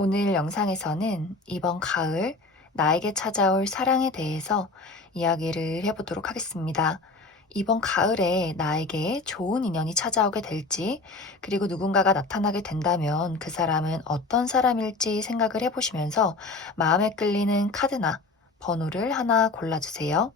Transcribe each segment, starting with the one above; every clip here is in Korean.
오늘 영상에서는 이번 가을 나에게 찾아올 사랑에 대해서 이야기를 해보도록 하겠습니다. 이번 가을에 나에게 좋은 인연이 찾아오게 될지, 그리고 누군가가 나타나게 된다면 그 사람은 어떤 사람일지 생각을 해보시면서 마음에 끌리는 카드나 번호를 하나 골라주세요.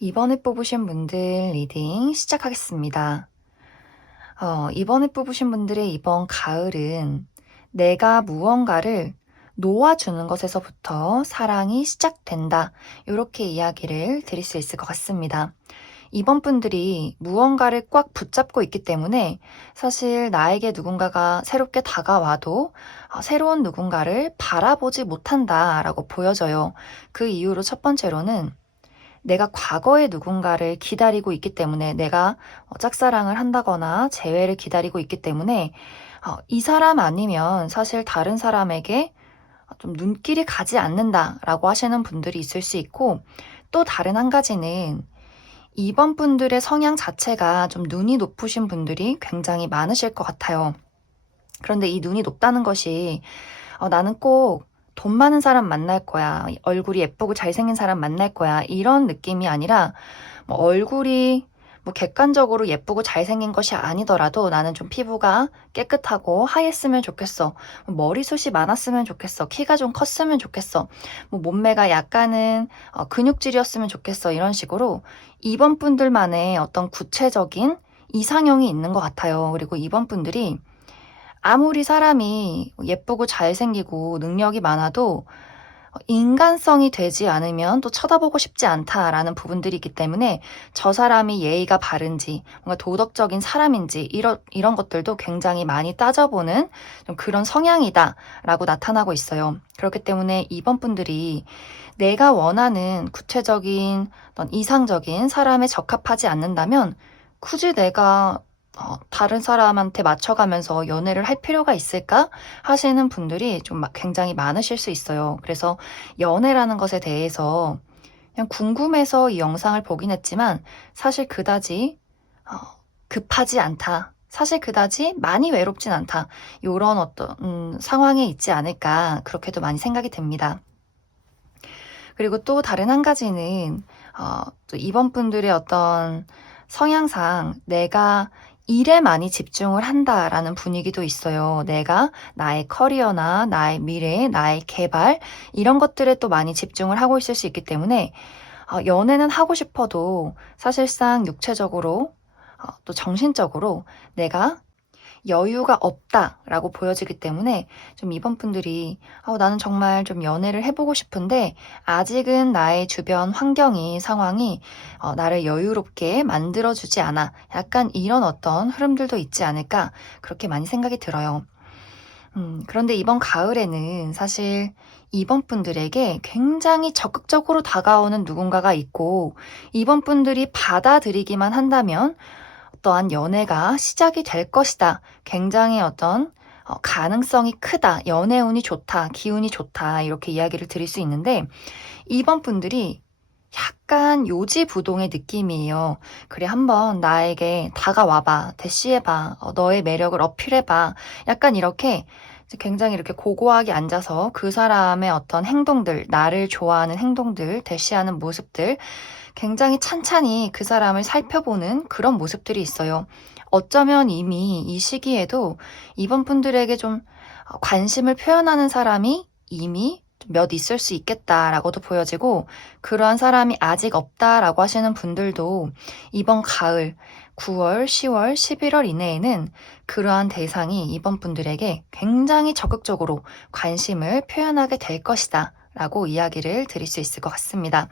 이번에 뽑으신 분들 리딩 시작하겠습니다. 이번에 뽑으신 분들의 이번 가을은 내가 무언가를 놓아주는 것에서부터 사랑이 시작된다. 이렇게 이야기를 드릴 수 있을 것 같습니다. 이번 분들이 무언가를 꽉 붙잡고 있기 때문에 사실 나에게 누군가가 새롭게 다가와도 새로운 누군가를 바라보지 못한다라고 보여져요. 그 이유로 첫 번째로는 내가 과거의 누군가를 기다리고 있기 때문에 내가 짝사랑을 한다거나 재회를 기다리고 있기 때문에 이 사람 아니면 사실 다른 사람에게 좀 눈길이 가지 않는다라고 하시는 분들이 있을 수 있고, 또 다른 한 가지는 이번 분들의 성향 자체가 좀 눈이 높으신 분들이 굉장히 많으실 것 같아요. 그런데 이 눈이 높다는 것이 나는 꼭 돈 많은 사람 만날 거야, 얼굴이 예쁘고 잘생긴 사람 만날 거야, 이런 느낌이 아니라 뭐 얼굴이 뭐 객관적으로 예쁘고 잘생긴 것이 아니더라도 나는 좀 피부가 깨끗하고 하얘으면 좋겠어. 뭐 머리숱이 많았으면 좋겠어. 키가 좀 컸으면 좋겠어. 뭐 몸매가 약간은 근육질이었으면 좋겠어. 이런 식으로 이번 분들만의 어떤 구체적인 이상형이 있는 것 같아요. 그리고 이번 분들이 아무리 사람이 예쁘고 잘생기고 능력이 많아도 인간성이 되지 않으면 또 쳐다보고 싶지 않다라는 부분들이 있기 때문에 저 사람이 예의가 바른지, 뭔가 도덕적인 사람인지 이런 것들도 굉장히 많이 따져보는 좀 그런 성향이다라고 나타나고 있어요. 그렇기 때문에 이번 분들이 내가 원하는 구체적인 어떤 이상적인 사람에 적합하지 않는다면 굳이 내가 다른 사람한테 맞춰가면서 연애를 할 필요가 있을까 하시는 분들이 좀 굉장히 많으실 수 있어요. 그래서 연애라는 것에 대해서 그냥 궁금해서 이 영상을 보긴 했지만 사실 그다지 어, 급하지 않다. 사실 그다지 많이 외롭진 않다. 이런 어떤 상황에 있지 않을까 그렇게도 많이 생각이 됩니다. 그리고 또 다른 한 가지는 또 이번 분들의 어떤 성향상 내가 일에 많이 집중을 한다라는 분위기도 있어요. 내가 나의 커리어나 나의 미래, 나의 개발 이런 것들에 또 많이 집중을 하고 있을 수 있기 때문에 연애는 하고 싶어도 사실상 육체적으로 또 정신적으로 내가 여유가 없다라고 보여지기 때문에 좀 이번 분들이 나는 정말 좀 연애를 해보고 싶은데 아직은 나의 주변 환경이 상황이 나를 여유롭게 만들어주지 않아. 약간 이런 어떤 흐름들도 있지 않을까 그렇게 많이 생각이 들어요. 그런데 이번 가을에는 사실 이번 분들에게 굉장히 적극적으로 다가오는 누군가가 있고, 이번 분들이 받아들이기만 한다면 어떠한 연애가 시작이 될 것이다. 굉장히 어떤 가능성이 크다. 연애운이 좋다. 기운이 좋다. 이렇게 이야기를 드릴 수 있는데, 이번 분들이 약간 요지부동의 느낌이에요. 그래, 한번 나에게 다가와봐. 대시해봐. 너의 매력을 어필해봐. 약간 이렇게 굉장히 이렇게 고고하게 앉아서 그 사람의 어떤 행동들, 나를 좋아하는 행동들, 대시하는 모습들, 굉장히 찬찬히 그 사람을 살펴보는 그런 모습들이 있어요. 어쩌면 이미 이 시기에도 이번 분들에게 좀 관심을 표현하는 사람이 이미 몇 있을 수 있겠다라고도 보여지고, 그러한 사람이 아직 없다라고 하시는 분들도 이번 가을 9월, 10월, 11월 이내에는 그러한 대상이 이번 분들에게 굉장히 적극적으로 관심을 표현하게 될 것이다 라고 이야기를 드릴 수 있을 것 같습니다.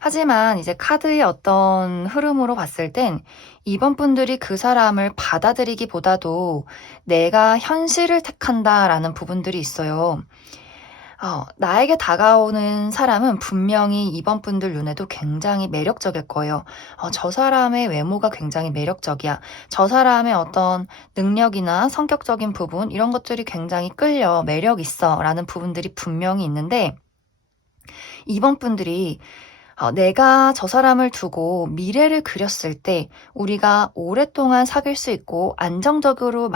하지만 이제 카드의 어떤 흐름으로 봤을 땐 이번 분들이 그 사람을 받아들이기보다도 내가 현실을 택한다라는 부분들이 있어요. 나에게 다가오는 사람은 분명히 이번 분들 눈에도 굉장히 매력적일 거예요. 저 사람의 외모가 굉장히 매력적이야. 저 사람의 어떤 능력이나 성격적인 부분, 이런 것들이 굉장히 끌려, 매력 있어. 라는 부분들이 분명히 있는데, 이번 분들이 내가 저 사람을 두고 미래를 그렸을 때 우리가 오랫동안 사귈 수 있고 안정적으로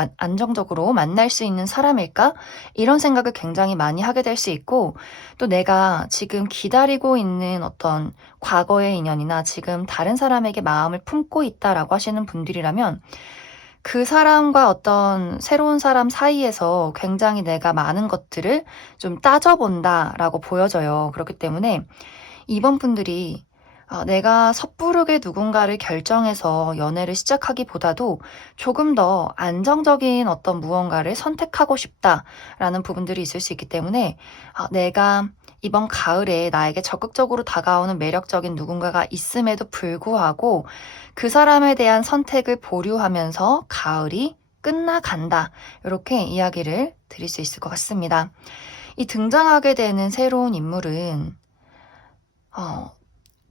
만날 수 있는 사람일까? 이런 생각을 굉장히 많이 하게 될 수 있고, 또 내가 지금 기다리고 있는 어떤 과거의 인연이나 지금 다른 사람에게 마음을 품고 있다라고 하시는 분들이라면 그 사람과 어떤 새로운 사람 사이에서 굉장히 내가 많은 것들을 좀 따져본다라고 보여져요. 그렇기 때문에 이번 분들이 내가 섣부르게 누군가를 결정해서 연애를 시작하기보다도 조금 더 안정적인 어떤 무언가를 선택하고 싶다라는 부분들이 있을 수 있기 때문에, 내가 이번 가을에 나에게 적극적으로 다가오는 매력적인 누군가가 있음에도 불구하고 그 사람에 대한 선택을 보류하면서 가을이 끝나간다. 이렇게 이야기를 드릴 수 있을 것 같습니다. 이 등장하게 되는 새로운 인물은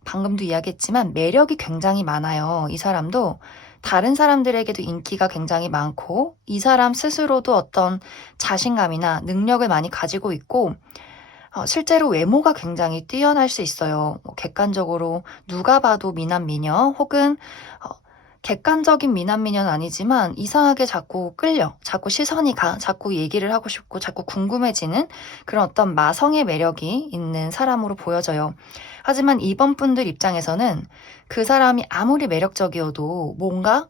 방금도 이야기했지만 매력이 굉장히 많아요. 이 사람도 다른 사람들에게도 인기가 굉장히 많고, 이 사람 스스로도 어떤 자신감이나 능력을 많이 가지고 있고, 실제로 외모가 굉장히 뛰어날 수 있어요. 객관적으로 누가 봐도 미남 미녀, 혹은 객관적인 미남 미녀는 아니지만 이상하게 자꾸 끌려, 자꾸 시선이 가, 자꾸 얘기를 하고 싶고 자꾸 궁금해지는 그런 어떤 마성의 매력이 있는 사람으로 보여져요. 하지만 이번 분들 입장에서는 그 사람이 아무리 매력적이어도 뭔가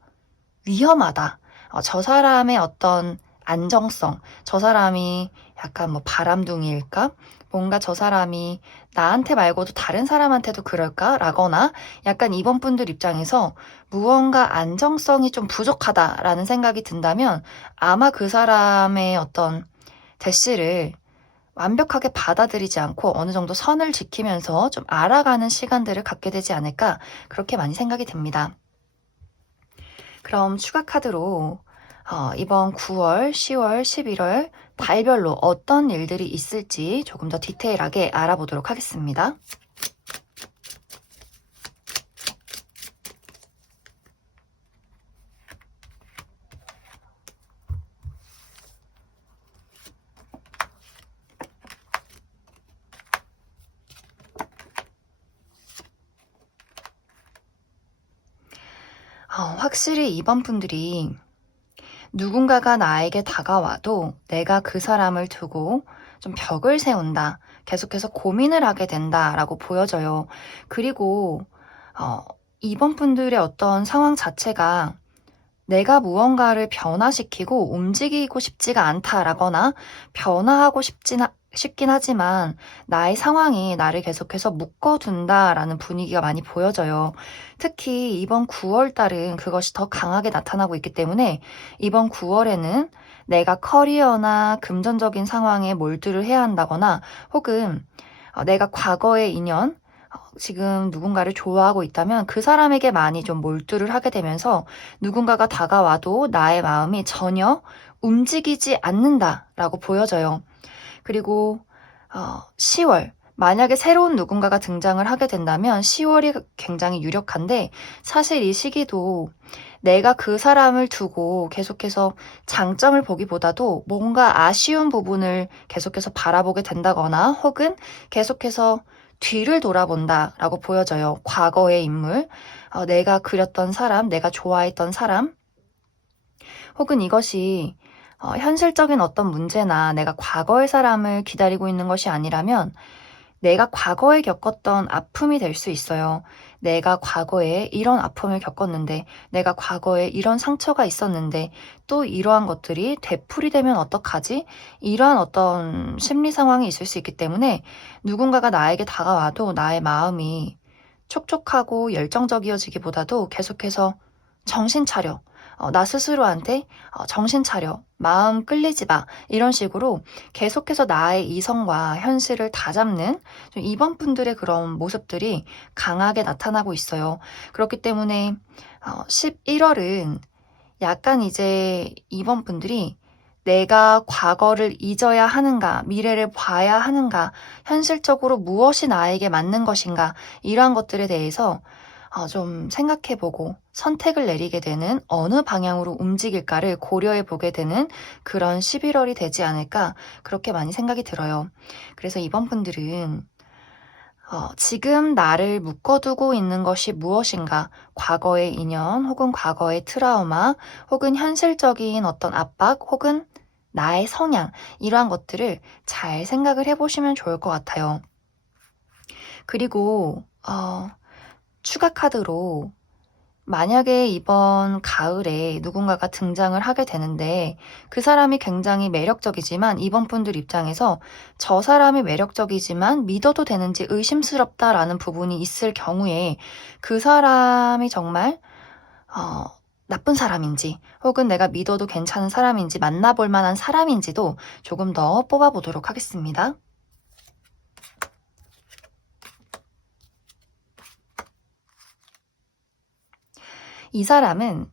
위험하다. 저 사람의 어떤 안정성, 저 사람이 약간 뭐 바람둥이일까? 뭔가 저 사람이 나한테 말고도 다른 사람한테도 그럴까? 라거나 약간 이번 분들 입장에서 무언가 안정성이 좀 부족하다라는 생각이 든다면 아마 그 사람의 어떤 대시를 완벽하게 받아들이지 않고 어느 정도 선을 지키면서 좀 알아가는 시간들을 갖게 되지 않을까, 그렇게 많이 생각이 듭니다. 그럼 추가 카드로 이번 9월, 10월, 11월 달별로 어떤 일들이 있을지 조금 더 디테일하게 알아보도록 하겠습니다. 확실히 이번 분들이 누군가가 나에게 다가와도 내가 그 사람을 두고 좀 벽을 세운다, 계속해서 고민을 하게 된다라고 보여져요. 그리고 이번 분들의 어떤 상황 자체가 내가 무언가를 변화시키고 움직이고 싶지가 않다라거나 변화하고 싶긴 하지만 나의 상황이 나를 계속해서 묶어둔다라는 분위기가 많이 보여져요. 특히 이번 9월 달은 그것이 더 강하게 나타나고 있기 때문에 이번 9월에는 내가 커리어나 금전적인 상황에 몰두를 해야 한다거나, 혹은 내가 과거의 인연, 지금 누군가를 좋아하고 있다면 그 사람에게 많이 좀 몰두를 하게 되면서 누군가가 다가와도 나의 마음이 전혀 움직이지 않는다라고 보여져요. 그리고 10월, 만약에 새로운 누군가가 등장을 하게 된다면 10월이 굉장히 유력한데, 사실 이 시기도 내가 그 사람을 두고 계속해서 장점을 보기보다도 뭔가 아쉬운 부분을 계속해서 바라보게 된다거나 혹은 계속해서 뒤를 돌아본다라고 보여져요. 과거의 인물, 내가 그렸던 사람, 내가 좋아했던 사람, 혹은 이것이 현실적인 어떤 문제나 내가 과거의 사람을 기다리고 있는 것이 아니라면 내가 과거에 겪었던 아픔이 될 수 있어요. 내가 과거에 이런 아픔을 겪었는데, 내가 과거에 이런 상처가 있었는데, 또 이러한 것들이 되풀이되면 어떡하지? 이러한 어떤 심리 상황이 있을 수 있기 때문에 누군가가 나에게 다가와도 나의 마음이 촉촉하고 열정적이어지기보다도 계속해서 정신 차려. 나 스스로한테 정신 차려. 마음 끌리지 마. 이런 식으로 계속해서 나의 이성과 현실을 다잡는 이번 분들의 그런 모습들이 강하게 나타나고 있어요. 그렇기 때문에 11월은 약간 이제 이번 분들이 내가 과거를 잊어야 하는가, 미래를 봐야 하는가, 현실적으로 무엇이 나에게 맞는 것인가, 이러한 것들에 대해서 좀 생각해보고 선택을 내리게 되는, 어느 방향으로 움직일까를 고려해보게 되는 그런 11월이 되지 않을까, 그렇게 많이 생각이 들어요. 그래서 이번 분들은 지금 나를 묶어두고 있는 것이 무엇인가, 과거의 인연, 혹은 과거의 트라우마, 혹은 현실적인 어떤 압박, 혹은 나의 성향, 이러한 것들을 잘 생각을 해보시면 좋을 것 같아요. 그리고 추가 카드로 만약에 이번 가을에 누군가가 등장을 하게 되는데 그 사람이 굉장히 매력적이지만 이번 분들 입장에서 저 사람이 매력적이지만 믿어도 되는지 의심스럽다라는 부분이 있을 경우에 그 사람이 정말 나쁜 사람인지 혹은 내가 믿어도 괜찮은 사람인지 만나볼 만한 사람인지도 조금 더 뽑아보도록 하겠습니다. 이 사람은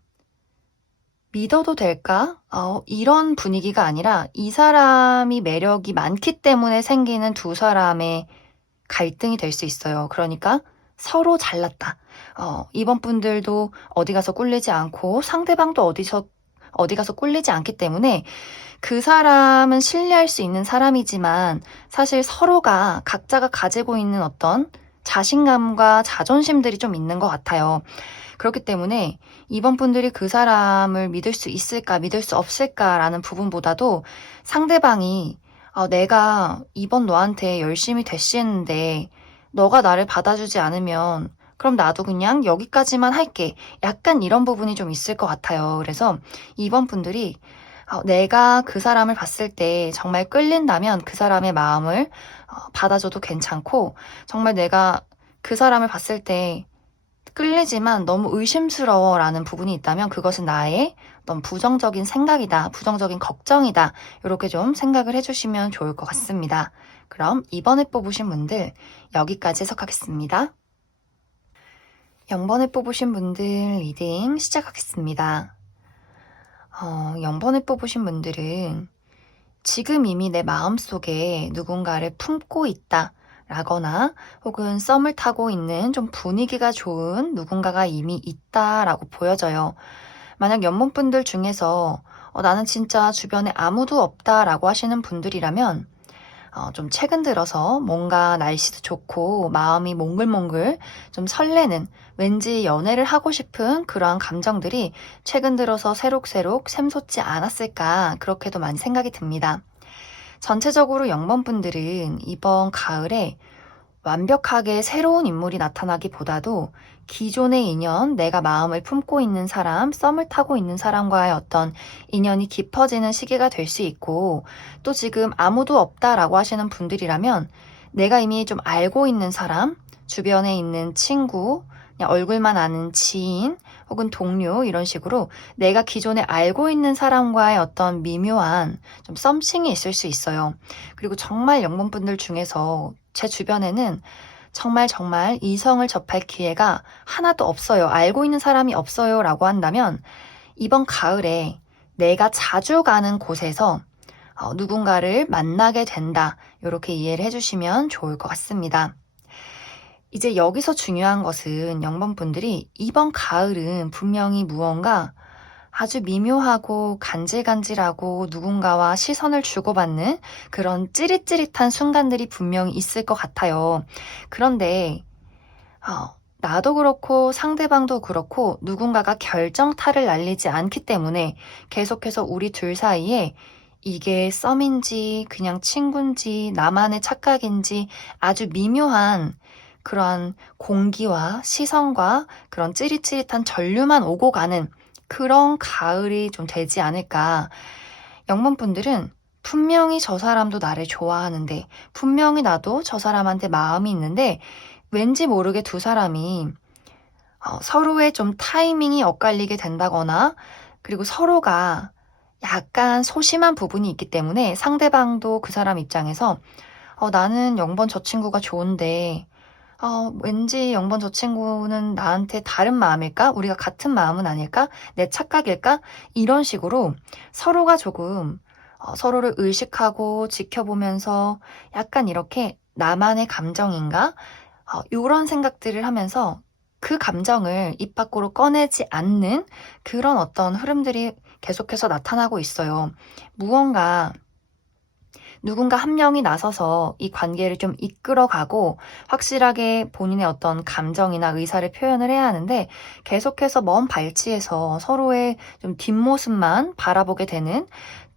믿어도 될까? 이런 분위기가 아니라 이 사람이 매력이 많기 때문에 생기는 두 사람의 갈등이 될 수 있어요. 그러니까 서로 잘났다. 이번 분들도 어디 가서 꿀리지 않고 상대방도 어디 가서 꿀리지 않기 때문에 그 사람은 신뢰할 수 있는 사람이지만 사실 서로가 각자가 가지고 있는 어떤 자신감과 자존심들이 좀 있는 것 같아요. 그렇기 때문에 이번 분들이 그 사람을 믿을 수 있을까, 믿을 수 없을까라는 부분보다도 상대방이 내가 이번 너한테 열심히 대시했는데 너가 나를 받아주지 않으면 그럼 나도 그냥 여기까지만 할게. 약간 이런 부분이 좀 있을 것 같아요. 그래서 이번 분들이 내가 그 사람을 봤을 때 정말 끌린다면 그 사람의 마음을 받아줘도 괜찮고, 정말 내가 그 사람을 봤을 때 끌리지만 너무 의심스러워라는 부분이 있다면 그것은 나의 어떤 부정적인 생각이다, 부정적인 걱정이다, 이렇게 좀 생각을 해주시면 좋을 것 같습니다. 그럼 이번에 뽑으신 분들 여기까지 해석하겠습니다. 0번에 뽑으신 분들 리딩 시작하겠습니다. 0번에 뽑으신 분들은 지금 이미 내 마음속에 누군가를 품고 있다 라거나 혹은 썸을 타고 있는 좀 분위기가 좋은 누군가가 이미 있다라고 보여져요. 만약 연못분들 중에서 나는 진짜 주변에 아무도 없다라고 하시는 분들이라면 좀 최근 들어서 뭔가 날씨도 좋고 마음이 몽글몽글 좀 설레는, 왠지 연애를 하고 싶은 그러한 감정들이 최근 들어서 새록새록 샘솟지 않았을까, 그렇게도 많이 생각이 듭니다. 전체적으로 0번 분들은 이번 가을에 완벽하게 새로운 인물이 나타나기보다도 기존의 인연, 내가 마음을 품고 있는 사람, 썸을 타고 있는 사람과의 어떤 인연이 깊어지는 시기가 될 수 있고, 또 지금 아무도 없다라고 하시는 분들이라면 내가 이미 좀 알고 있는 사람, 주변에 있는 친구, 그냥 얼굴만 아는 지인, 혹은 동료, 이런 식으로 내가 기존에 알고 있는 사람과의 어떤 미묘한 좀 썸씽이 있을 수 있어요. 그리고 정말 0번 분들 중에서 제 주변에는 정말 이성을 접할 기회가 하나도 없어요. 알고 있는 사람이 없어요 라고 한다면 이번 가을에 내가 자주 가는 곳에서 누군가를 만나게 된다. 이렇게 이해를 해주시면 좋을 것 같습니다. 이제 여기서 중요한 것은 0번 분들이 이번 가을은 분명히 무언가 아주 미묘하고 간질간질하고 누군가와 시선을 주고받는 그런 찌릿찌릿한 순간들이 분명히 있을 것 같아요. 그런데 나도 그렇고 상대방도 그렇고 누군가가 결정타를 날리지 않기 때문에 계속해서 우리 둘 사이에 이게 썸인지 그냥 친구인지 나만의 착각인지 아주 미묘한 그런 공기와 시선과 그런 찌릿찌릿한 전류만 오고 가는 그런 가을이 좀 되지 않을까. 0번 분들은 분명히 저 사람도 나를 좋아하는데 분명히 나도 저 사람한테 마음이 있는데 왠지 모르게 두 사람이 서로의 좀 타이밍이 엇갈리게 된다거나 그리고 서로가 약간 소심한 부분이 있기 때문에 상대방도 그 사람 입장에서 나는 0번 저 친구가 좋은데 왠지 0번 저 친구는 나한테 다른 마음일까? 우리가 같은 마음은 아닐까? 내 착각일까? 이런 식으로 서로가 조금 서로를 의식하고 지켜보면서 약간 이렇게 나만의 감정인가? 이런 생각들을 하면서 그 감정을 입 밖으로 꺼내지 않는 그런 어떤 흐름들이 계속해서 나타나고 있어요. 무언가 누군가 한 명이 나서서 이 관계를 좀 이끌어가고 확실하게 본인의 어떤 감정이나 의사를 표현을 해야 하는데 계속해서 먼 발치에서 서로의 좀 뒷모습만 바라보게 되는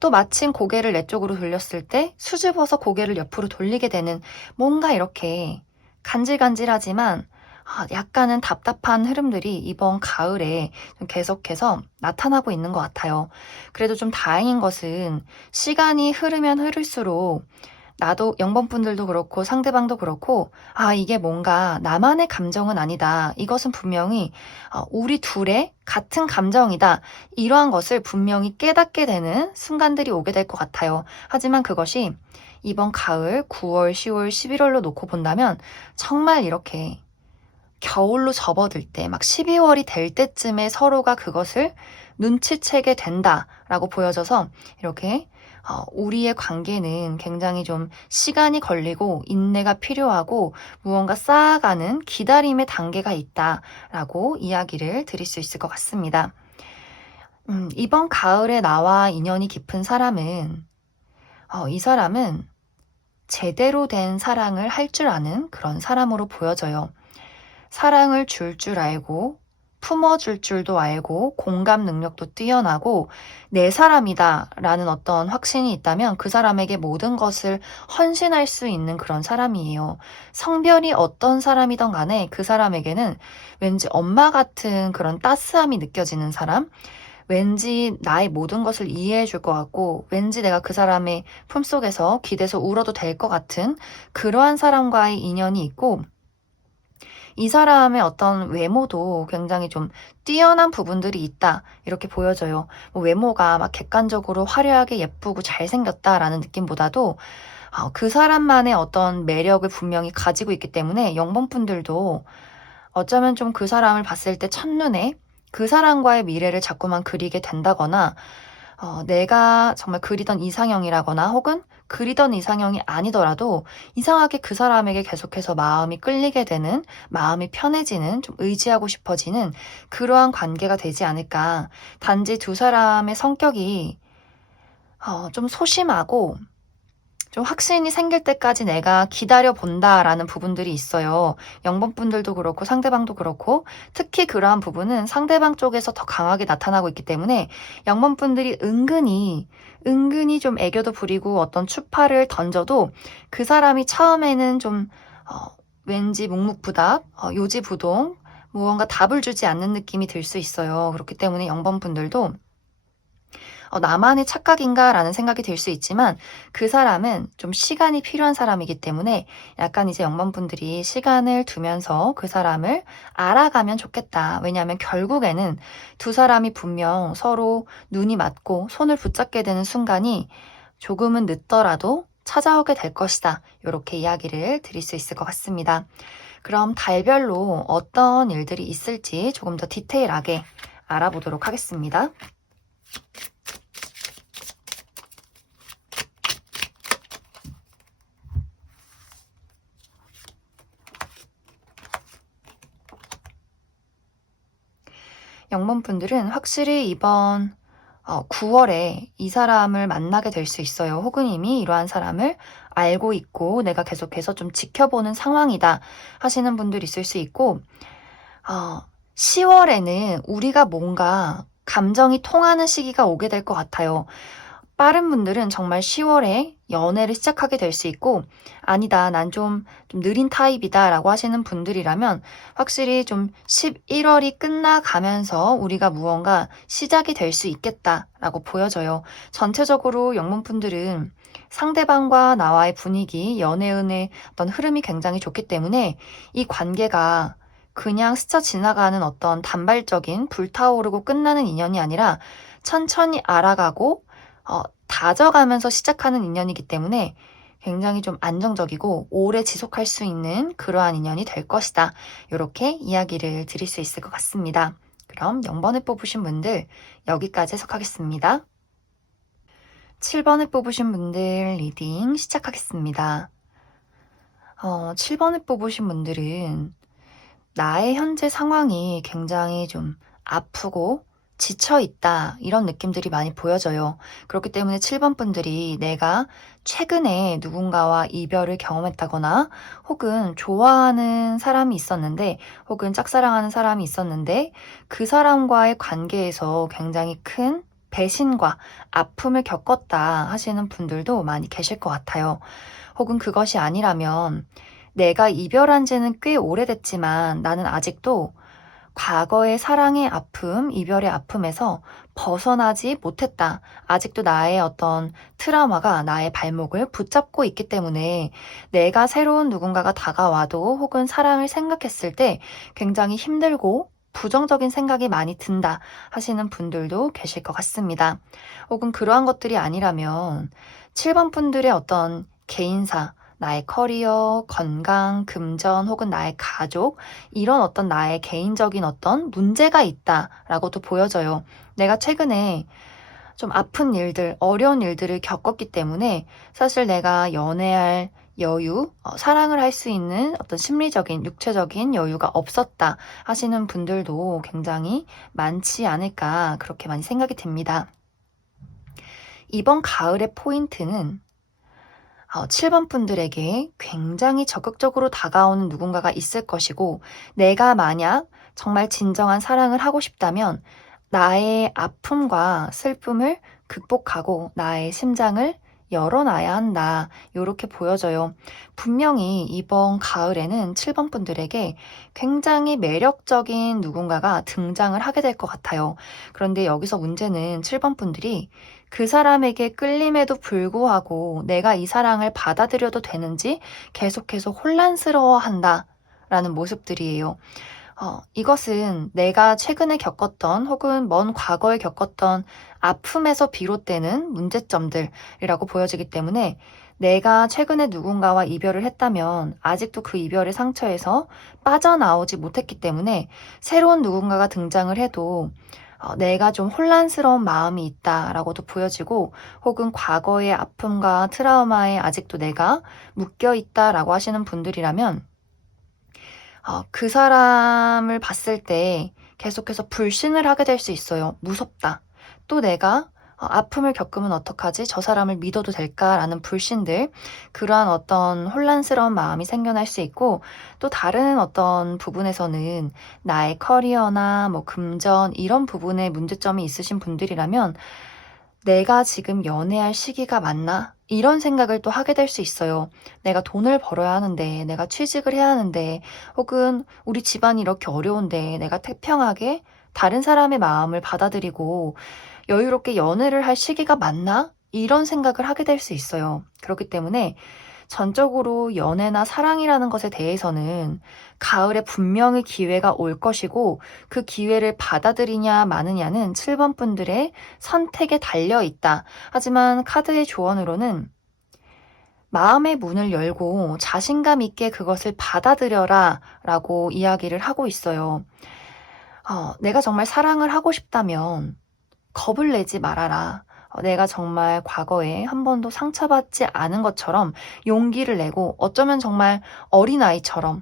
또 마침 고개를 내 쪽으로 돌렸을 때 수줍어서 고개를 옆으로 돌리게 되는 뭔가 이렇게 간질간질하지만 약간은 답답한 흐름들이 이번 가을에 좀 계속해서 나타나고 있는 것 같아요. 그래도 좀 다행인 것은 시간이 흐르면 흐를수록 나도 0번 분들도 그렇고 상대방도 그렇고 이게 뭔가 나만의 감정은 아니다. 이것은 분명히 우리 둘의 같은 감정이다. 이러한 것을 분명히 깨닫게 되는 순간들이 오게 될 것 같아요. 하지만 그것이 이번 가을 9월, 10월, 11월로 놓고 본다면 정말 이렇게 겨울로 접어들 때, 막 12월이 될 때쯤에 서로가 그것을 눈치채게 된다라고 보여져서 이렇게 우리의 관계는 굉장히 좀 시간이 걸리고 인내가 필요하고 무언가 쌓아가는 기다림의 단계가 있다라고 이야기를 드릴 수 있을 것 같습니다. 이번 가을에 나와 인연이 깊은 사람은 이 사람은 제대로 된 사랑을 할 줄 아는 그런 사람으로 보여져요. 사랑을 줄 알고 품어줄 줄도 알고 공감 능력도 뛰어나고 내 사람이다 라는 어떤 확신이 있다면 그 사람에게 모든 것을 헌신할 수 있는 그런 사람이에요. 성별이 어떤 사람이든 간에 그 사람에게는 왠지 엄마 같은 그런 따스함이 느껴지는 사람, 왠지 나의 모든 것을 이해해 줄 것 같고 왠지 내가 그 사람의 품속에서 기대서 울어도 될 것 같은 그러한 사람과의 인연이 있고 이 사람의 어떤 외모도 굉장히 좀 뛰어난 부분들이 있다 이렇게 보여져요. 뭐 외모가 막 객관적으로 화려하게 예쁘고 잘생겼다라는 느낌보다도 그 사람만의 어떤 매력을 분명히 가지고 있기 때문에 0번 분들도 어쩌면 좀 그 사람을 봤을 때 첫눈에 그 사람과의 미래를 자꾸만 그리게 된다거나 내가 정말 그리던 이상형이라거나 혹은 그리던 이상형이 아니더라도 이상하게 그 사람에게 계속해서 마음이 끌리게 되는, 마음이 편해지는, 좀 의지하고 싶어지는 그러한 관계가 되지 않을까. 단지 두 사람의 성격이 좀 소심하고 좀 확신이 생길 때까지 내가 기다려 본다라는 부분들이 있어요. 0번 분들도 그렇고 상대방도 그렇고 특히 그러한 부분은 상대방 쪽에서 더 강하게 나타나고 있기 때문에 0번 분들이 은근히 좀 애교도 부리고 어떤 추파를 던져도 그 사람이 처음에는 좀 왠지 묵묵부답, 요지부동 무언가 답을 주지 않는 느낌이 들 수 있어요. 그렇기 때문에 0번 분들도 나만의 착각인가라는 생각이 들 수 있지만 그 사람은 좀 시간이 필요한 사람이기 때문에 약간 이제 0번 분들이 시간을 두면서 그 사람을 알아가면 좋겠다. 왜냐하면 결국에는 두 사람이 분명 서로 눈이 맞고 손을 붙잡게 되는 순간이 조금은 늦더라도 찾아오게 될 것이다. 이렇게 이야기를 드릴 수 있을 것 같습니다. 그럼 달별로 어떤 일들이 있을지 조금 더 디테일하게 알아보도록 하겠습니다. 영문분들은 확실히 이번 9월에 이 사람을 만나게 될 수 있어요. 혹은 이미 이러한 사람을 알고 있고 내가 계속해서 좀 지켜보는 상황이다 하시는 분들 있을 수 있고, 10월에는 우리가 뭔가 감정이 통하는 시기가 오게 될 것 같아요. 빠른 분들은 정말 10월에 연애를 시작하게 될 수 있고, 아니다, 난 좀 느린 타입이다 라고 하시는 분들이라면 확실히 좀 11월이 끝나가면서 우리가 무언가 시작이 될 수 있겠다라고 보여져요. 전체적으로 영문분들은 상대방과 나와의 분위기, 연애운의 어떤 흐름이 굉장히 좋기 때문에 이 관계가 그냥 스쳐 지나가는 어떤 단발적인 불타오르고 끝나는 인연이 아니라 천천히 알아가고 다져가면서 시작하는 인연이기 때문에 굉장히 좀 안정적이고 오래 지속할 수 있는 그러한 인연이 될 것이다. 이렇게 이야기를 드릴 수 있을 것 같습니다. 그럼 0번을 뽑으신 분들 여기까지 해석하겠습니다. 7번을 뽑으신 분들 리딩 시작하겠습니다. 7번을 뽑으신 분들은 나의 현재 상황이 굉장히 좀 아프고 지쳐있다 이런 느낌들이 많이 보여져요. 그렇기 때문에 7번 분들이 내가 최근에 누군가와 이별을 경험했다거나 혹은 좋아하는 사람이 있었는데 혹은 짝사랑하는 사람이 있었는데 그 사람과의 관계에서 굉장히 큰 배신과 아픔을 겪었다 하시는 분들도 많이 계실 것 같아요. 혹은 그것이 아니라면 내가 이별한 지는 꽤 오래됐지만 나는 아직도 과거의 사랑의 아픔, 이별의 아픔에서 벗어나지 못했다. 아직도 나의 어떤 트라우마가 나의 발목을 붙잡고 있기 때문에 내가 새로운 누군가가 다가와도 혹은 사랑을 생각했을 때 굉장히 힘들고 부정적인 생각이 많이 든다 하시는 분들도 계실 것 같습니다. 혹은 그러한 것들이 아니라면 7번 분들의 어떤 개인사, 나의 커리어, 건강, 금전 혹은 나의 가족, 이런 어떤 나의 개인적인 어떤 문제가 있다라고도 보여져요. 내가 최근에 좀 아픈 일들, 어려운 일들을 겪었기 때문에 사실 내가 연애할 여유, 사랑을 할 수 있는 어떤 심리적인, 육체적인 여유가 없었다 하시는 분들도 굉장히 많지 않을까 그렇게 많이 생각이 듭니다. 이번 가을의 포인트는 7번 분들에게 굉장히 적극적으로 다가오는 누군가가 있을 것이고, 내가 만약 정말 진정한 사랑을 하고 싶다면 나의 아픔과 슬픔을 극복하고 나의 심장을 열어놔야 한다. 이렇게 보여져요. 분명히 이번 가을에는 7번 분들에게 굉장히 매력적인 누군가가 등장을 하게 될 것 같아요. 그런데 여기서 문제는 7번 분들이 그 사람에게 끌림에도 불구하고 내가 이 사랑을 받아들여도 되는지 계속해서 혼란스러워한다 라는 모습들이에요. 이것은 내가 최근에 겪었던 혹은 먼 과거에 겪었던 아픔에서 비롯되는 문제점들이라고 보여지기 때문에 내가 최근에 누군가와 이별을 했다면 아직도 그 이별의 상처에서 빠져나오지 못했기 때문에 새로운 누군가가 등장을 해도 내가 좀 혼란스러운 마음이 있다라고도 보여지고, 혹은 과거의 아픔과 트라우마에 아직도 내가 묶여 있다라고 하시는 분들이라면 그 사람을 봤을 때 계속해서 불신을 하게 될 수 있어요. 무섭다. 또 내가 아픔을 겪으면 어떡하지? 저 사람을 믿어도 될까라는 불신들, 그러한 어떤 혼란스러운 마음이 생겨날 수 있고, 또 다른 어떤 부분에서는 나의 커리어나 뭐 금전 이런 부분에 문제점이 있으신 분들이라면 내가 지금 연애할 시기가 맞나? 이런 생각을 또 하게 될 수 있어요. 내가 돈을 벌어야 하는데, 내가 취직을 해야 하는데, 혹은 우리 집안이 이렇게 어려운데, 내가 태평하게 다른 사람의 마음을 받아들이고 여유롭게 연애를 할 시기가 맞나? 이런 생각을 하게 될 수 있어요. 그렇기 때문에 전적으로 연애나 사랑이라는 것에 대해서는 가을에 분명히 기회가 올 것이고 그 기회를 받아들이냐 마느냐는 7번 분들의 선택에 달려 있다. 하지만 카드의 조언으로는 마음의 문을 열고 자신감 있게 그것을 받아들여라 라고 이야기를 하고 있어요. 내가 정말 사랑을 하고 싶다면 겁을 내지 말아라. 내가 정말 과거에 한 번도 상처받지 않은 것처럼 용기를 내고 어쩌면 정말 어린아이처럼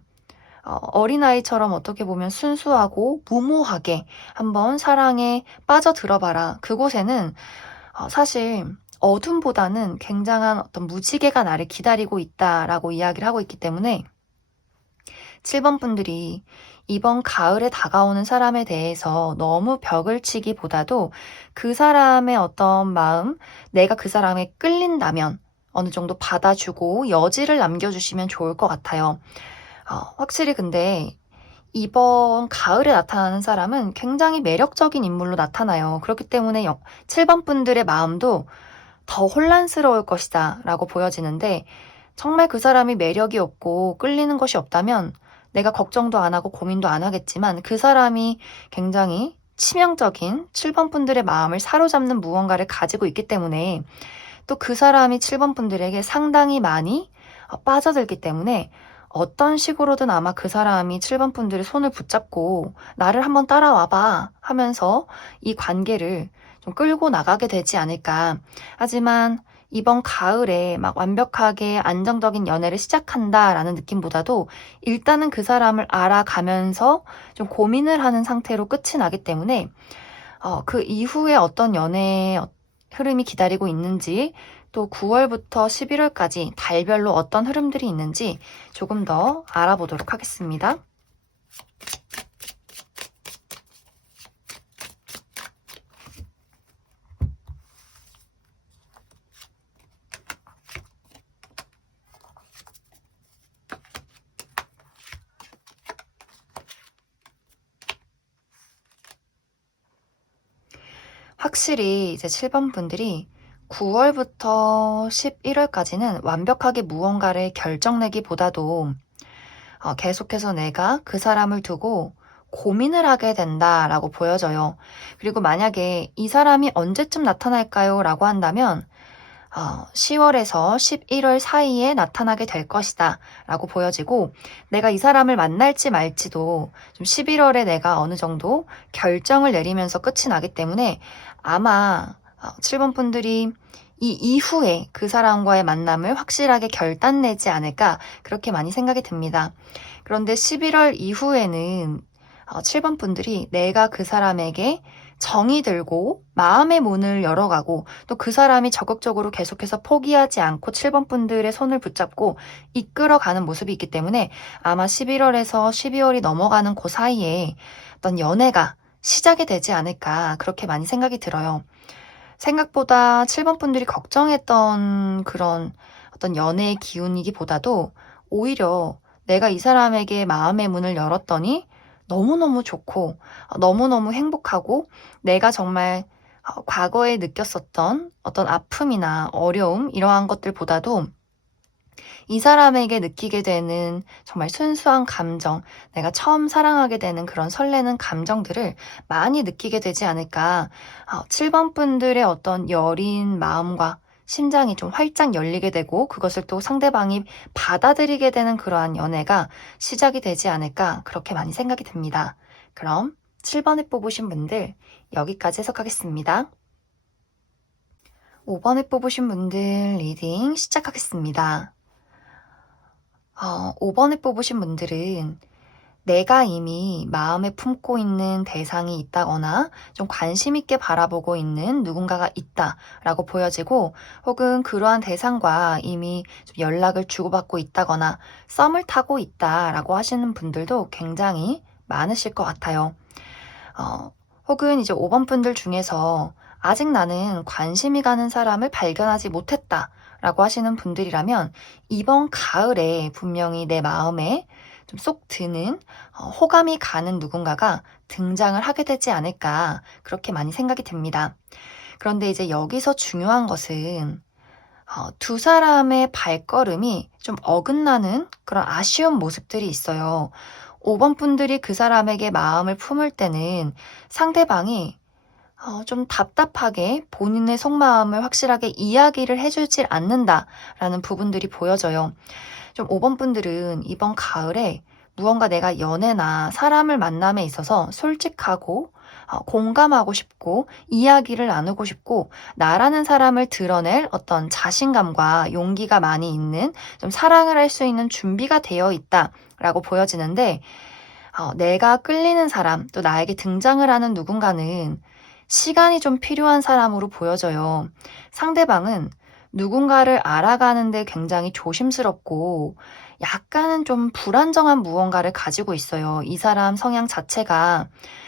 어린아이처럼 어떻게 보면 순수하고 무모하게 한번 사랑에 빠져들어봐라. 그곳에는 사실 어둠보다는 굉장한 어떤 무지개가 나를 기다리고 있다라고 이야기를 하고 있기 때문에 7번 분들이 이번 가을에 다가오는 사람에 대해서 너무 벽을 치기보다도 그 사람의 어떤 마음, 내가 그 사람에 끌린다면 어느 정도 받아주고 여지를 남겨주시면 좋을 것 같아요. 확실히 근데 이번 가을에 나타나는 사람은 굉장히 매력적인 인물로 나타나요. 그렇기 때문에 7번 분들의 마음도 더 혼란스러울 것이다 라고 보여지는데 정말 그 사람이 매력이 없고 끌리는 것이 없다면 내가 걱정도 안 하고 고민도 안 하겠지만 그 사람이 굉장히 치명적인 7번 분들의 마음을 사로잡는 무언가를 가지고 있기 때문에 또 그 사람이 7번 분들에게 상당히 많이 빠져들기 때문에 어떤 식으로든 아마 그 사람이 7번 분들의 손을 붙잡고 나를 한번 따라와봐 하면서 이 관계를 좀 끌고 나가게 되지 않을까. 하지만 이번 가을에 막 완벽하게 안정적인 연애를 시작한다라는 느낌보다도 일단은 그 사람을 알아가면서 좀 고민을 하는 상태로 끝이 나기 때문에 그 이후에 어떤 연애의 흐름이 기다리고 있는지 또 9월부터 11월까지 달별로 어떤 흐름들이 있는지 조금 더 알아보도록 하겠습니다. 확실히 이제 7번 분들이 9월부터 11월까지는 완벽하게 무언가를 결정내기보다도 계속해서 내가 그 사람을 두고 고민을 하게 된다라고 보여져요. 그리고 만약에 이 사람이 언제쯤 나타날까요? 라고 한다면 10월에서 11월 사이에 나타나게 될 것이다 라고 보여지고 내가 이 사람을 만날지 말지도 좀 11월에 내가 어느 정도 결정을 내리면서 끝이 나기 때문에 아마 7번 분들이 이 이후에 그 사람과의 만남을 확실하게 결단내지 않을까 그렇게 많이 생각이 듭니다. 그런데 11월 이후에는 7번 분들이 내가 그 사람에게 정이 들고 마음의 문을 열어가고 또 그 사람이 적극적으로 계속해서 포기하지 않고 7번 분들의 손을 붙잡고 이끌어가는 모습이 있기 때문에 아마 11월에서 12월이 넘어가는 그 사이에 어떤 연애가 시작이 되지 않을까 그렇게 많이 생각이 들어요. 생각보다 7번 분들이 걱정했던 그런 어떤 연애의 기운이기보다도 오히려 내가 이 사람에게 마음의 문을 열었더니 너무너무 좋고 너무너무 행복하고 내가 정말 과거에 느꼈었던 어떤 아픔이나 어려움 이러한 것들보다도 이 사람에게 느끼게 되는 정말 순수한 감정, 내가 처음 사랑하게 되는 그런 설레는 감정들을 많이 느끼게 되지 않을까. 7번 분들의 어떤 여린 마음과 심장이 좀 활짝 열리게 되고 그것을 또 상대방이 받아들이게 되는 그러한 연애가 시작이 되지 않을까 그렇게 많이 생각이 듭니다. 그럼 7번에 뽑으신 분들 여기까지 해석하겠습니다. 5번에 뽑으신 분들 리딩 시작하겠습니다. 5번을 뽑으신 분들은 내가 이미 마음에 품고 있는 대상이 있다거나 좀 관심 있게 바라보고 있는 누군가가 있다라고 보여지고 혹은 그러한 대상과 이미 좀 연락을 주고받고 있다거나 썸을 타고 있다라고 하시는 분들도 굉장히 많으실 것 같아요. 혹은 이제 5번 분들 중에서 아직 나는 관심이 가는 사람을 발견하지 못했다. 라고 하시는 분들이라면 이번 가을에 분명히 내 마음에 좀 쏙 드는 호감이 가는 누군가가 등장을 하게 되지 않을까 그렇게 많이 생각이 듭니다. 그런데 이제 여기서 중요한 것은 두 사람의 발걸음이 좀 어긋나는 그런 아쉬운 모습들이 있어요. 5번 분들이 그 사람에게 마음을 품을 때는 상대방이 좀 답답하게 본인의 속마음을 확실하게 이야기를 해주질 않는다라는 부분들이 보여져요. 좀 5번 분들은 이번 가을에 무언가 내가 연애나 사람을 만남에 있어서 솔직하고 공감하고 싶고 이야기를 나누고 싶고 나라는 사람을 드러낼 어떤 자신감과 용기가 많이 있는 좀 사랑을 할 수 있는 준비가 되어 있다라고 보여지는데 내가 끌리는 사람 또 나에게 등장을 하는 누군가는 시간이 좀 필요한 사람으로 보여져요. 상대방은 누군가를 알아가는데 굉장히 조심스럽고 약간은 좀 불안정한 무언가를 가지고 있어요. 이 사람 성향 자체가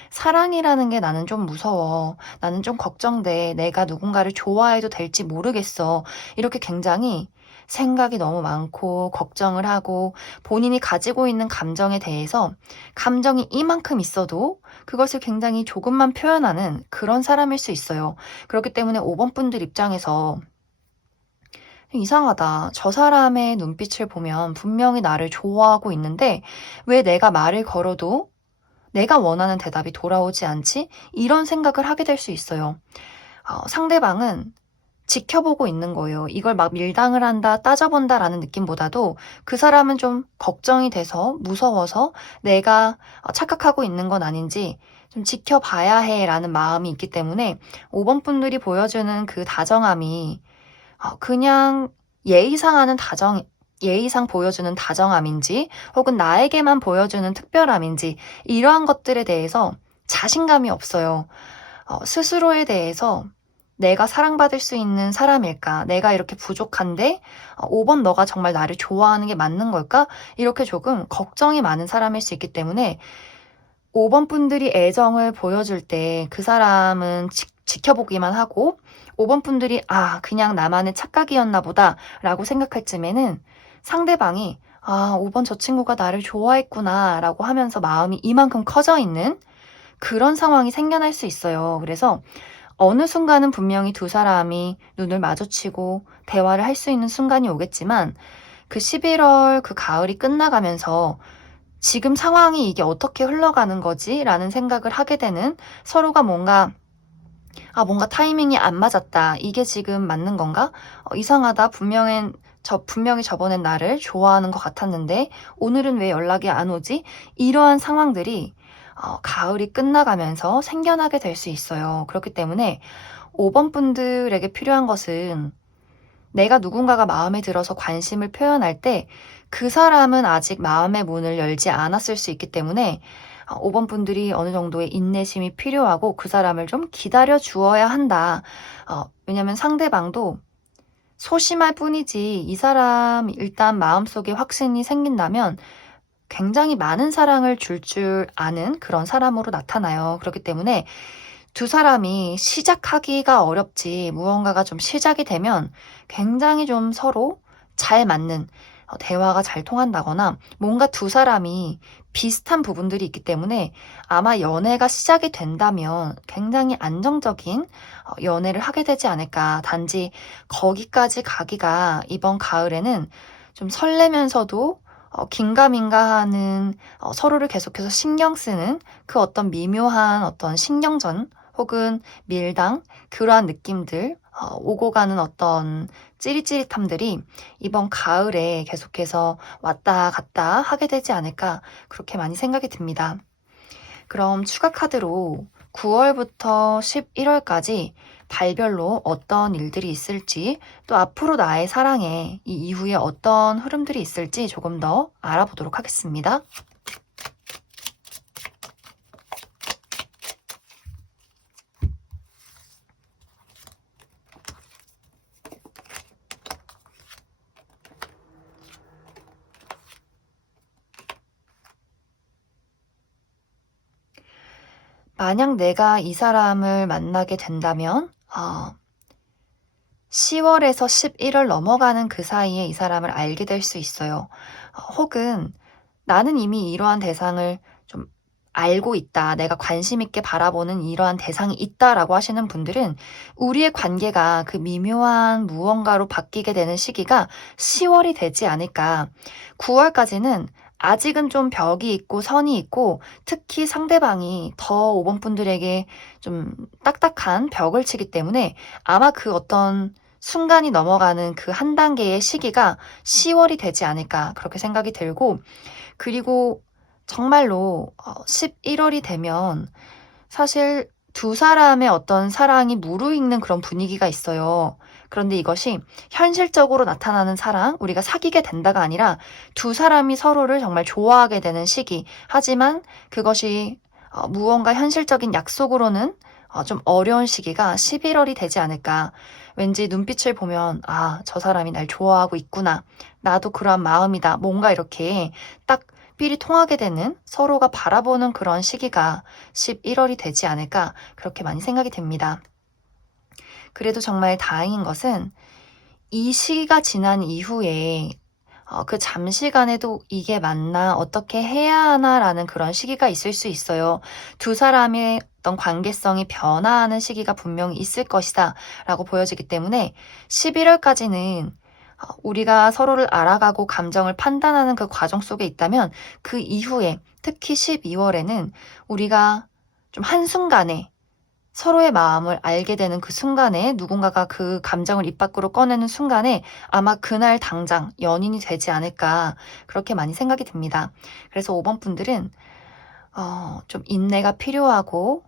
사랑이라는 게 나는 좀 무서워. 나는 좀 걱정돼. 내가 누군가를 좋아해도 될지 모르겠어. 이렇게 굉장히 생각이 너무 많고 걱정을 하고 본인이 가지고 있는 감정에 대해서 감정이 이만큼 있어도 그것을 굉장히 조금만 표현하는 그런 사람일 수 있어요. 그렇기 때문에 5번 분들 입장에서 이상하다. 저 사람의 눈빛을 보면 분명히 나를 좋아하고 있는데 왜 내가 말을 걸어도 내가 원하는 대답이 돌아오지 않지? 이런 생각을 하게 될 수 있어요. 상대방은 지켜보고 있는 거예요. 이걸 막 밀당을 한다, 따져본다라는 느낌보다도 그 사람은 좀 걱정이 돼서 무서워서 내가 착각하고 있는 건 아닌지 좀 지켜봐야 해라는 마음이 있기 때문에 5번 분들이 보여주는 그 다정함이 그냥 예의상 보여주는 다정함인지 혹은 나에게만 보여주는 특별함인지 이러한 것들에 대해서 자신감이 없어요. 스스로에 대해서 내가 사랑받을 수 있는 사람일까? 내가 이렇게 부족한데 5번 너가 정말 나를 좋아하는 게 맞는 걸까? 이렇게 조금 걱정이 많은 사람일 수 있기 때문에 5번 분들이 애정을 보여줄 때 그 사람은 지켜보기만 하고 5번 분들이 그냥 나만의 착각이었나 보다 라고 생각할 쯤에는 상대방이 5번 저 친구가 나를 좋아했구나 라고 하면서 마음이 이만큼 커져 있는 그런 상황이 생겨날 수 있어요. 그래서 어느 순간은 분명히 두 사람이 눈을 마주치고 대화를 할 수 있는 순간이 오겠지만 그 11월 그 가을이 끝나가면서 지금 상황이 이게 어떻게 흘러가는 거지? 라는 생각을 하게 되는 서로가 뭔가 타이밍이 안 맞았다. 이게 지금 맞는 건가? 이상하다. 분명히 저번엔 나를 좋아하는 것 같았는데 오늘은 왜 연락이 안 오지? 이러한 상황들이 가을이 끝나가면서 생겨나게 될 수 있어요. 그렇기 때문에 5번 분들에게 필요한 것은 내가 누군가가 마음에 들어서 관심을 표현할 때 그 사람은 아직 마음의 문을 열지 않았을 수 있기 때문에 5번 분들이 어느 정도의 인내심이 필요하고 그 사람을 좀 기다려 주어야 한다. 왜냐면 상대방도 소심할 뿐이지 이 사람 일단 마음속에 확신이 생긴다면 굉장히 많은 사랑을 줄 아는 그런 사람으로 나타나요. 그렇기 때문에 두 사람이 시작하기가 어렵지 무언가가 좀 시작이 되면 굉장히 좀 서로 잘 맞는 대화가 잘 통한다거나 뭔가 두 사람이 비슷한 부분들이 있기 때문에 아마 연애가 시작이 된다면 굉장히 안정적인 연애를 하게 되지 않을까. 단지 거기까지 가기가 이번 가을에는 좀 설레면서도 긴가민가하는 서로를 계속해서 신경 쓰는 그 어떤 미묘한 어떤 신경전 혹은 밀당 그러한 느낌들 오고 가는 어떤 찌릿찌릿함들이 이번 가을에 계속해서 왔다 갔다 하게 되지 않을까 그렇게 많이 생각이 듭니다. 그럼 추가 카드로 9월부터 11월까지 달별로 어떤 일들이 있을지 또 앞으로 나의 사랑에 이 이후에 어떤 흐름들이 있을지 조금 더 알아보도록 하겠습니다. 만약 내가 이 사람을 만나게 된다면 10월에서 11월 넘어가는 그 사이에 이 사람을 알게 될 수 있어요. 혹은 나는 이미 이러한 대상을 좀 알고 있다. 내가 관심 있게 바라보는 이러한 대상이 있다라고 하시는 분들은 우리의 관계가 그 미묘한 무언가로 바뀌게 되는 시기가 10월이 되지 않을까. 9월까지는 아직은 좀 벽이 있고 선이 있고 특히 상대방이 더 5번 분들에게 좀 딱딱한 벽을 치기 때문에 아마 그 어떤 순간이 넘어가는 그 한 단계의 시기가 10월이 되지 않을까 그렇게 생각이 들고 그리고 정말로 11월이 되면 사실 두 사람의 어떤 사랑이 무르익는 그런 분위기가 있어요. 그런데 이것이 현실적으로 나타나는 사랑, 우리가 사귀게 된다가 아니라 두 사람이 서로를 정말 좋아하게 되는 시기. 하지만 그것이 무언가 현실적인 약속으로는 좀 어려운 시기가 11월이 되지 않을까. 왠지 눈빛을 보면, 아, 저 사람이 날 좋아하고 있구나. 나도 그러한 마음이다. 뭔가 이렇게 딱 삘이 통하게 되는, 서로가 바라보는 그런 시기가 11월이 되지 않을까, 그렇게 많이 생각이 됩니다. 그래도 정말 다행인 것은 이 시기가 지난 이후에 그 잠시간에도 이게 맞나, 어떻게 해야 하나라는 그런 시기가 있을 수 있어요. 두 사람의 어떤 관계성이 변화하는 시기가 분명히 있을 것이다 라고 보여지기 때문에 11월까지는 우리가 서로를 알아가고 감정을 판단하는 그 과정 속에 있다면, 그 이후에 특히 12월에는 우리가 좀 한순간에 서로의 마음을 알게 되는 그 순간에, 누군가가 그 감정을 입 밖으로 꺼내는 순간에 아마 그날 당장 연인이 되지 않을까, 그렇게 많이 생각이 듭니다. 그래서 5번 분들은 좀 인내가 필요하고,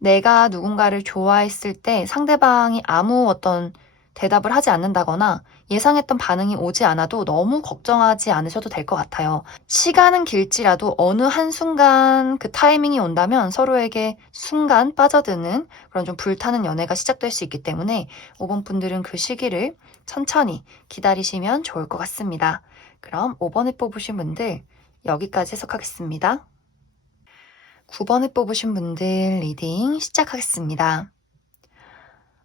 내가 누군가를 좋아했을 때 상대방이 아무 어떤 대답을 하지 않는다거나 예상했던 반응이 오지 않아도 너무 걱정하지 않으셔도 될 것 같아요. 시간은 길지라도 어느 한순간 그 타이밍이 온다면 서로에게 순간 빠져드는 그런 좀 불타는 연애가 시작될 수 있기 때문에 5번 분들은 그 시기를 천천히 기다리시면 좋을 것 같습니다. 그럼 5번을 뽑으신 분들 여기까지 해석하겠습니다. 9번을 뽑으신 분들 리딩 시작하겠습니다.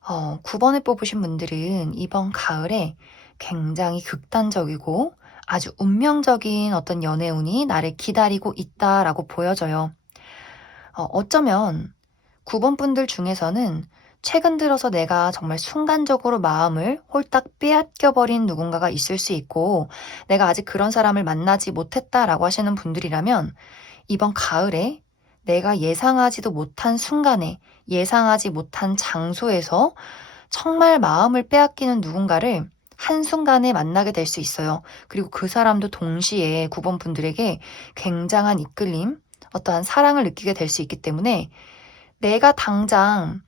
9번을 뽑으신 분들은 이번 가을에 굉장히 극단적이고 아주 운명적인 어떤 연애운이 나를 기다리고 있다라고 보여져요. 어쩌면 9번 분들 중에서는 최근 들어서 내가 정말 순간적으로 마음을 홀딱 빼앗겨버린 누군가가 있을 수 있고, 내가 아직 그런 사람을 만나지 못했다라고 하시는 분들이라면 이번 가을에 내가 예상하지도 못한 순간에, 예상하지 못한 장소에서 정말 마음을 빼앗기는 누군가를 한순간에 만나게 될 수 있어요. 그리고 그 사람도 동시에 9번 분들에게 굉장한 이끌림, 어떠한 사랑을 느끼게 될 수 있기 때문에, 내가 당장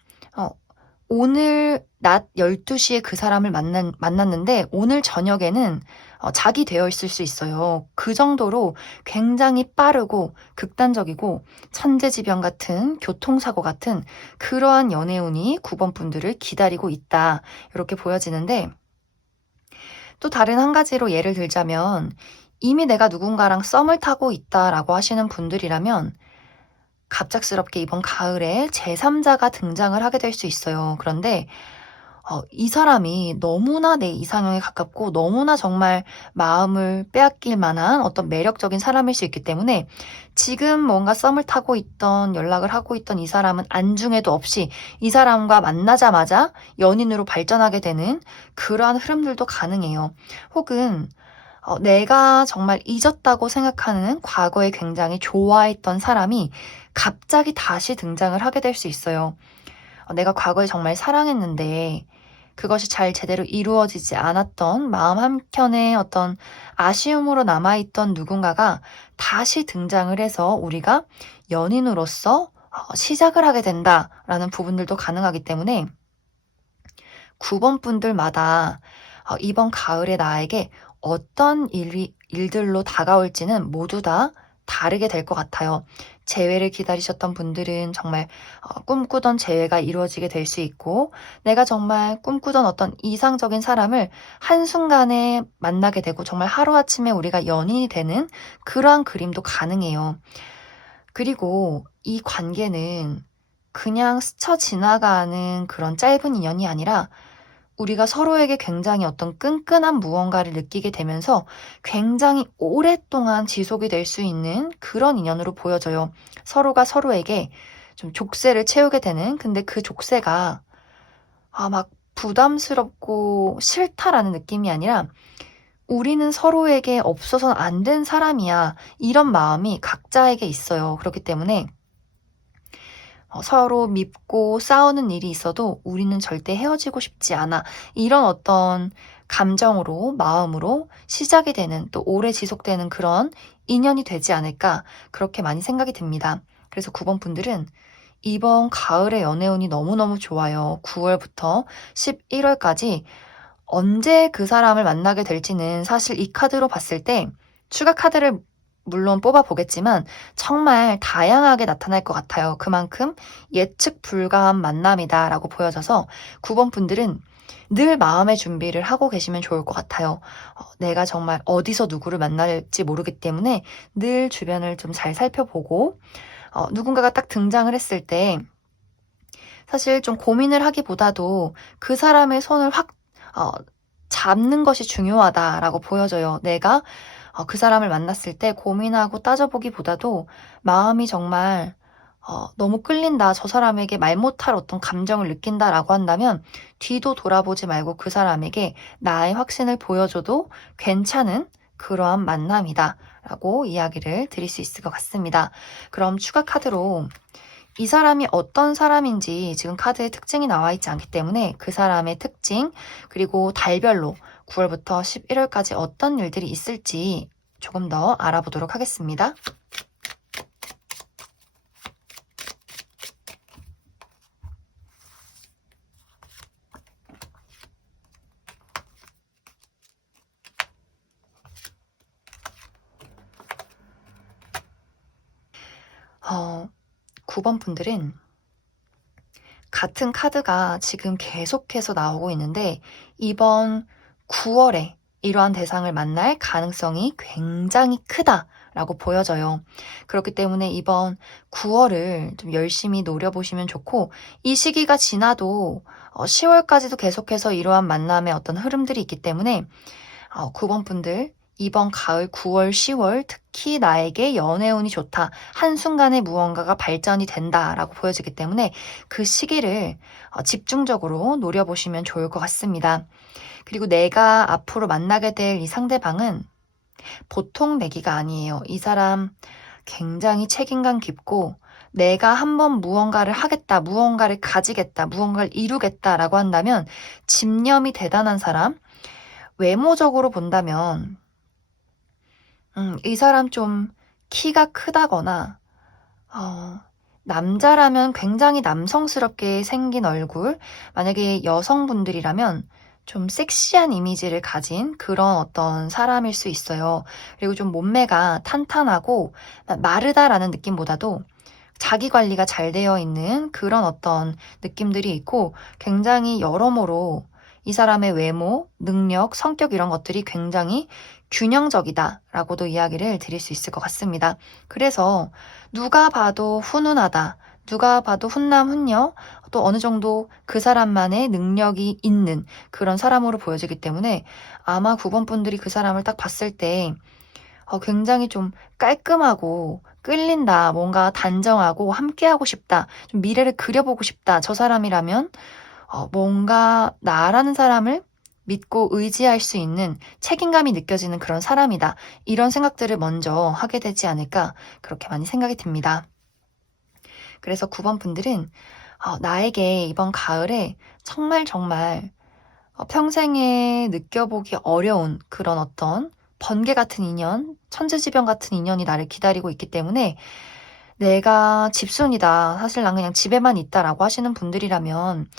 오늘 낮 12시에 그 사람을 만났는데 오늘 저녁에는 자기 되어 있을 수 있어요. 그 정도로 굉장히 빠르고 극단적이고 천재지변 같은, 교통사고 같은 그러한 연애운이 9번 분들을 기다리고 있다, 이렇게 보여지는데, 또 다른 한 가지로 예를 들자면 이미 내가 누군가랑 썸을 타고 있다라고 하시는 분들이라면 갑작스럽게 이번 가을에 제3자가 등장을 하게 될 수 있어요. 그런데 이 사람이 너무나 내 이상형에 가깝고 너무나 정말 마음을 빼앗길 만한 어떤 매력적인 사람일 수 있기 때문에, 지금 뭔가 썸을 타고 있던, 연락을 하고 있던 이 사람은 안중에도 없이 이 사람과 만나자마자 연인으로 발전하게 되는 그러한 흐름들도 가능해요. 혹은 내가 정말 잊었다고 생각하는 과거에 굉장히 좋아했던 사람이 갑자기 다시 등장을 하게 될 수 있어요. 내가 과거에 정말 사랑했는데 그것이 잘 제대로 이루어지지 않았던 마음 한켠에 어떤 아쉬움으로 남아있던 누군가가 다시 등장을 해서 우리가 연인으로서 시작을 하게 된다라는 부분들도 가능하기 때문에 9번 분들마다 이번 가을에 나에게 어떤 일들로 다가올지는 모두 다 다르게 될 것 같아요. 재회를 기다리셨던 분들은 정말 꿈꾸던 재회가 이루어지게 될 수 있고, 내가 정말 꿈꾸던 어떤 이상적인 사람을 한순간에 만나게 되고 정말 하루아침에 우리가 연인이 되는 그러한 그림도 가능해요. 그리고 이 관계는 그냥 스쳐 지나가는 그런 짧은 인연이 아니라 우리가 서로에게 굉장히 어떤 끈끈한 무언가를 느끼게 되면서 굉장히 오랫동안 지속이 될 수 있는 그런 인연으로 보여져요. 서로가 서로에게 좀 족쇄를 채우게 되는, 근데 그 족쇄가 막 부담스럽고 싫다라는 느낌이 아니라 우리는 서로에게 없어서는 안 된 사람이야, 이런 마음이 각자에게 있어요. 그렇기 때문에 서로 밉고 싸우는 일이 있어도 우리는 절대 헤어지고 싶지 않아, 이런 어떤 감정으로, 마음으로 시작이 되는, 또 오래 지속되는 그런 인연이 되지 않을까, 그렇게 많이 생각이 듭니다. 그래서 9번 분들은 이번 가을의 연애운이 너무너무 좋아요. 9월부터 11월까지 언제 그 사람을 만나게 될지는 사실 이 카드로 봤을 때 추가 카드를 물론 뽑아보겠지만 정말 다양하게 나타날 것 같아요. 그만큼 예측 불가한 만남이다라고 보여져서 9번 분들은 늘 마음의 준비를 하고 계시면 좋을 것 같아요. 내가 정말 어디서 누구를 만날지 모르기 때문에 늘 주변을 좀 잘 살펴보고 누군가가 딱 등장을 했을 때 사실 좀 고민을 하기보다도 그 사람의 손을 확 어, 잡는 것이 중요하다라고 보여져요. 내가 그 사람을 만났을 때 고민하고 따져보기보다도 마음이 정말 너무 끌린다. 저 사람에게 말 못할 어떤 감정을 느낀다라고 한다면 뒤도 돌아보지 말고 그 사람에게 나의 확신을 보여줘도 괜찮은 그러한 만남이다. 라고 이야기를 드릴 수 있을 것 같습니다. 그럼 추가 카드로 이 사람이 어떤 사람인지 지금 카드에 특징이 나와 있지 않기 때문에 그 사람의 특징, 그리고 달별로 9월부터 11월까지 어떤 일들이 있을지 조금 더 알아보도록 하겠습니다. 어, 9번 분들은 같은 카드가 지금 계속해서 나오고 있는데 이번 9월에 이러한 대상을 만날 가능성이 굉장히 크다라고 보여져요. 그렇기 때문에 이번 9월을 좀 열심히 노려보시면 좋고 이 시기가 지나도 10월까지도 계속해서 이러한 만남의 어떤 흐름들이 있기 때문에 9번 분들 이번 가을 9월, 10월 특히 나에게 연애운이 좋다. 한순간에 무언가가 발전이 된다라고 보여지기 때문에 그 시기를 집중적으로 노려보시면 좋을 것 같습니다. 그리고 내가 앞으로 만나게 될 이 상대방은 보통 내기가 아니에요. 이 사람 굉장히 책임감 깊고 내가 한번 무언가를 하겠다, 무언가를 가지겠다, 무언가를 이루겠다라고 한다면 집념이 대단한 사람, 외모적으로 본다면 이 사람 좀 키가 크다거나, 남자라면 굉장히 남성스럽게 생긴 얼굴, 만약에 여성분들이라면 좀 섹시한 이미지를 가진 그런 어떤 사람일 수 있어요. 그리고 좀 몸매가 탄탄하고 마르다라는 느낌보다도 자기 관리가 잘 되어 있는 그런 어떤 느낌들이 있고 굉장히 여러모로 이 사람의 외모, 능력, 성격 이런 것들이 굉장히 균형적이다라고도 이야기를 드릴 수 있을 것 같습니다. 그래서 누가 봐도 훈훈하다, 누가 봐도 훈남 훈녀, 또 어느 정도 그 사람만의 능력이 있는 그런 사람으로 보여지기 때문에 아마 9번 분들이 그 사람을 딱 봤을 때 굉장히 좀 깔끔하고 끌린다, 뭔가 단정하고 함께하고 싶다, 좀 미래를 그려보고 싶다. 저 사람이라면 뭔가 나라는 사람을 믿고 의지할 수 있는 책임감이 느껴지는 그런 사람이다. 이런 생각들을 먼저 하게 되지 않을까 그렇게 많이 생각이 듭니다. 그래서 9번 분들은 나에게 이번 가을에 정말 정말 평생에 느껴보기 어려운 그런 어떤 번개 같은 인연, 천재지변 같은 인연이 나를 기다리고 있기 때문에 내가 집순이다. 사실 난 그냥 집에만 있다라고 하시는 분들이라면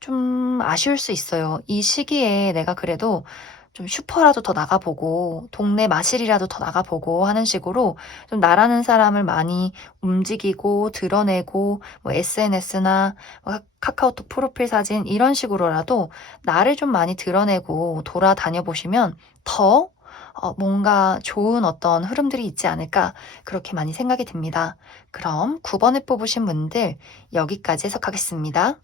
좀 아쉬울 수 있어요. 이 시기에 내가 그래도 좀 슈퍼라도 더 나가보고 동네 마실이라도 더 나가보고 하는 식으로 좀 나라는 사람을 많이 움직이고 드러내고 뭐 SNS나 카카오톡 프로필 사진 이런 식으로라도 나를 좀 많이 드러내고 돌아다녀 보시면 더 뭔가 좋은 어떤 흐름들이 있지 않을까 그렇게 많이 생각이 듭니다. 그럼 9번을 뽑으신 분들 여기까지 해석하겠습니다.